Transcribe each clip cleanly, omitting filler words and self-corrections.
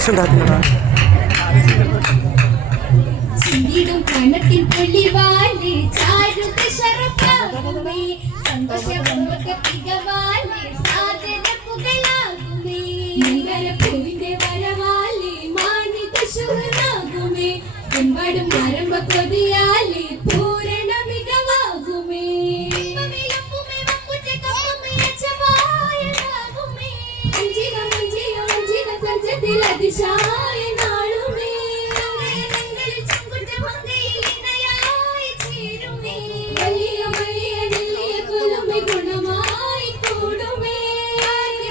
ഉണ്ടാക്കുന്നതാണ്. ചിന്തിടും കണക്കിൻ പുള്ളിവാലി ചാരുത ശരഫാകുമേ സന്തോഷമൊക്കെ തികവാലി സാധന പുകളാകുമേ നഗരപ്പൂവിന്റെ വരവാലി മാനിത ശുഹനാകുമേ എമ്പാടും ആരംഭ കൊതിയാലി പൂരണ മികവാകുമേ അതിശായ നാളുമേ വലിയ വലിയ വലിയ കുലുമി ഗുണമായി കൂടുമേ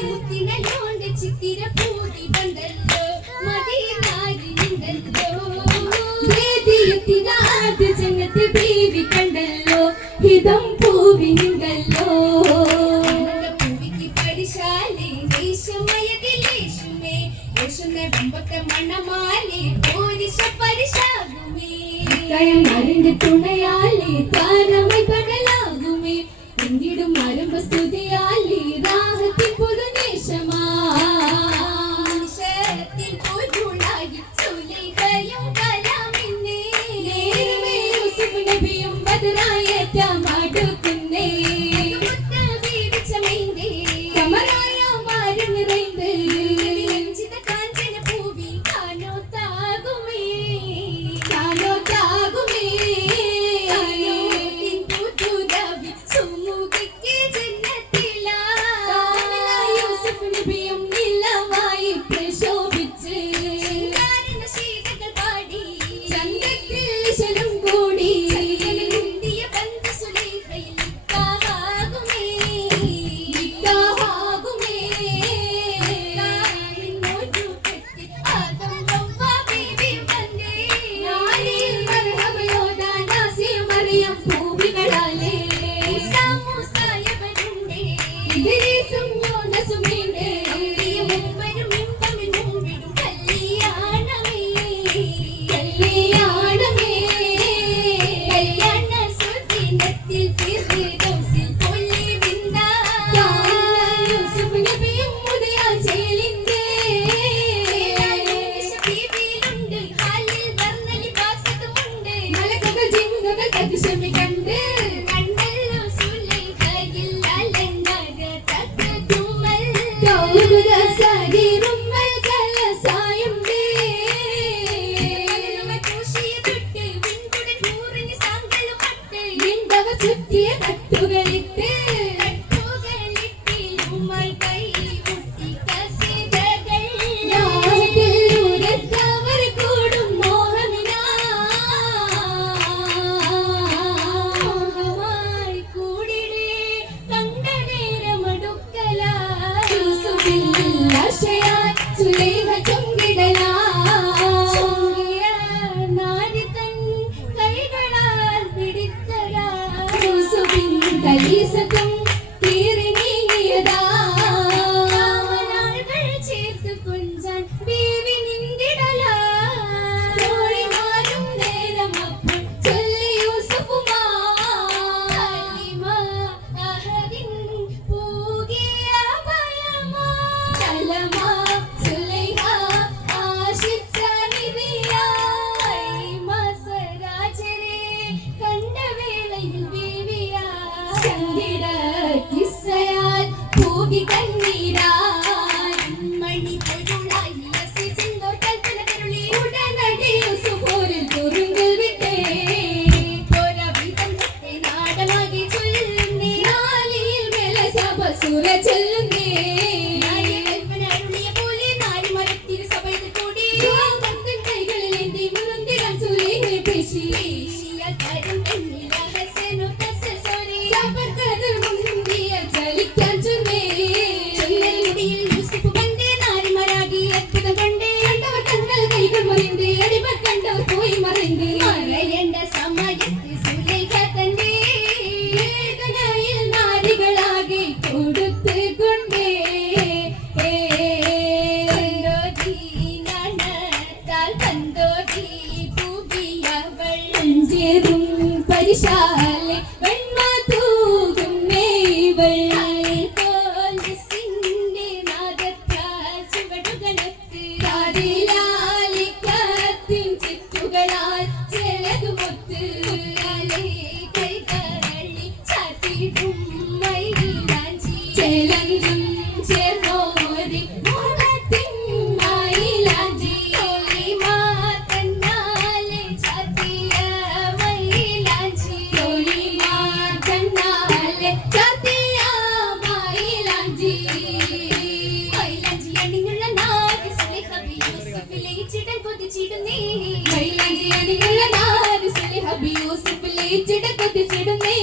മുത്തിനോണ്ട് ചിത്തിര പൂതി പണ്ടല്ലോ മതിയാരിണ്ടല്ലോ വേദിയെത്തിനാത് ജനത്തെ ബീവി കണ്ടല്ലോ ഹിതം പൂവിനുണ്ടല്ലോ പൂവിക്ക് പരിശാലി ദേശമയതിലേശുമേ മണമാലി പോരിശ പരിശാകുമേ കയമാറിന്റെ തുണയാലി താരമൈ പകലാകുമേ എന്തിടും ആരംഭ സ്തുതിയാലി രാഹത്തിൻ പുതുദേശമാശരത്തിൽ പൊരുളായി സുലൈഖയും കലാമിന്നേ നേരമേ യൂസുഫ് നബിയും ബദറായേറ്റമടുക്കുന്നേ മുത്തബീവിച്ചമൈന്തേ കമറായ മാരം നിറൈന്തേ പരിശാലെ വെൺമാതൂകും മേവൾ പോലീസിന്റെ നാദത്താൽ ചുവടുകളെത്തി ആദിലാലിക്കത്തിൻ ചിറ്റുകളാൽ ചിലതുമൊത്ത് കൈകളി ചാത്തിട്ടും മൈലാഞ്ചി ചേലഞ്ചും ചേർന്നോരി മുഖത്തിൻ മൈലാഞ്ചി തോളിമാതന്നാലെ ചാത്തിയ മൈലാഞ്ചി തോളിമാതന്നാലെ ചാത്തിയ മൈലാഞ്ചി മൈലാഞ്ചി അണിഞ്ഞുള്ള നാരി സുലൈഹബി യൂസുഫിലെ ചിടൻ കൊതിച്ചിടുന്നേ മൈലാഞ്ചി അണിഞ്ഞുള്ള നാരി സുലൈഹബി യൂസുഫിലെ ചിടൻ കൊതിച്ചിടുന്നേ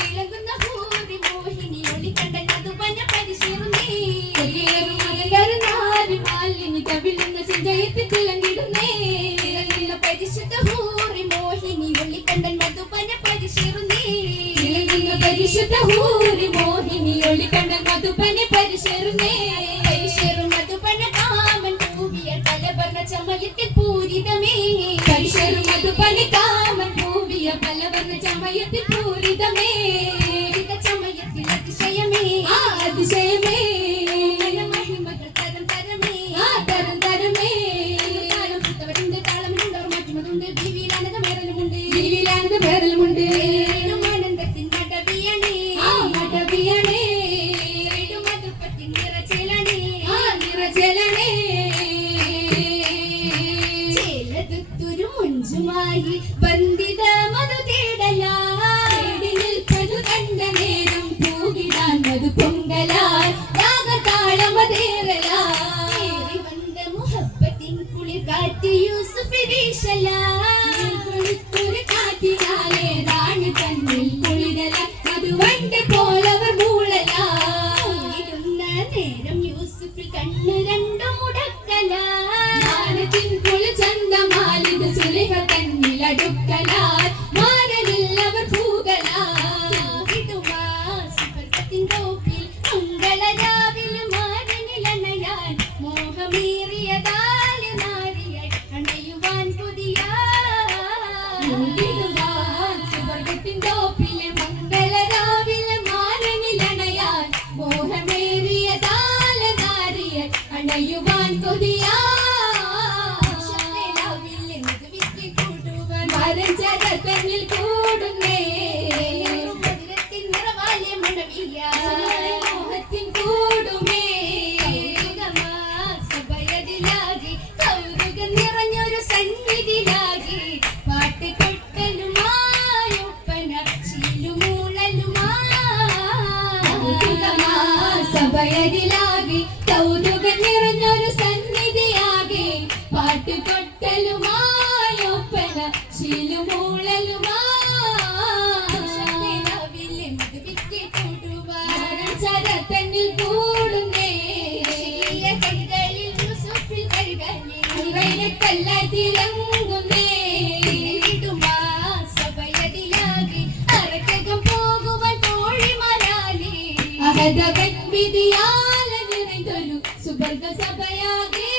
വിളങ്ങുന്ന ഹൂറി മോഹിനി ഒളിക്കണ്ടൻ മധുപന പരിശീറുന്നേ നാരി മാലിനി കവിളുന്ന ചിന്തയത്തിൽ തിളങ്ങിടുന്നേ വിളങ്ങുന്ന പരിശുദ്ധ ഹൂറി മോഹിനി ഒളിക്കണ്ടൻ മധുപന പരിശീറുന്നേ വിളങ്ങുന്ന പരിശുദ്ധ ഹൂറി മോഹിനി ഒളിക്കണ്ടൻ മധുപന പരിശീറുന്നേ പരിശീറും മധുപന കാമൻ പൂവിയ പലവർണ്ണ ചമയത്തിൽ പൂരിതമേ പരിശീറും മധുപന കാമൻ പൂവിയ പലവർണ്ണ ചമയത്തിൽ പൂരിതമേ ചമയത്തിൽ അതിശയമേ അതിശയമേ മഹിമകൾ തരം തരമേ തരം തരമേ താളം പുത്തവരുണ്ട് താളമിടുണ്ടവർ മാറ്റുമതുണ്ട് ബീവിയിലാനത് പേരലുമുണ്ട് ആനന്ദത്തിൻ മടവിയണേ മടവിയണേ മധുപ്പത്തിൻ നിറച്ചേലണേ നിറച്ചേലണേ ചേലതുരു മുഞ്ചുമായി വന്ദിത മധു തേടലാടി നിൽപ്പതു കണ്ട നേരം പൂകിടാൻ മധു പൊങ്കലാൽ യാഗതാളമതേറലായി വന്ന മുഹബത്തിൻ കുളിർ കാറ്റി യൂസുഫ് വീശലായി കാറ്റിനാലെ റാണി തന്നിൽ കുളിരല മധുവണ്ട് പോലവർ മൂളലാടുന്ന നേരം യൂസുഫ് കണ്ണു രണ്ടു മുടക്കലാനത്തിൻ കുളി ചന്തമാലിത് സുലൈഹ തന്നിൽ അടുക്കലാൽ മാരലില്ലവർ ഭൂകലാടുമാ സുവർഗത്തിൻ തോപ്പിൽ മംഗളരാവിൽ മാരനിലണയാൻ മോഹമേറിയതാല് നാരിയായി അണയുവാൻ പുതിയ സുവർഗത്തിൻ തോപ്പിലെ മംഗളരാവിലെ മാരനിലണയാൻ മോഹമേറിയതാല് നാരിയായി അണയുവാൻ കൊതിയ മരഞ്ചരത്തന്നിൽ കൂടുന്നേ മധുരത്തിൻ നിറവാലെ മണവിയാഹത്തിൻ കൂടുമേ സഭയതിലാകി കൗതുകം നിറഞ്ഞൊരു സന്നിധിയിലാകി പാട്ട് കൊട്ടലുമായൊപ്പന സഭയതിലാകി കൗതുകം നിറഞ്ഞൊരു സന്നിധിയാകി പാട്ട് കൊട്ടലുമായൊപ്പന ചരത്തന്നിൽ കൂടുന്നേ കൈകളിൽ യൂസുഫിൽ കൈകളിൽ തിളങ്ങുന്നേ സഭയതിലാകി അറക്കകം പോകുവാൻ തോഴിമാരാലി അഹദവൻ വിധിയാല നിറഞ്ഞൊരു സുവർഗ സഭയാകെ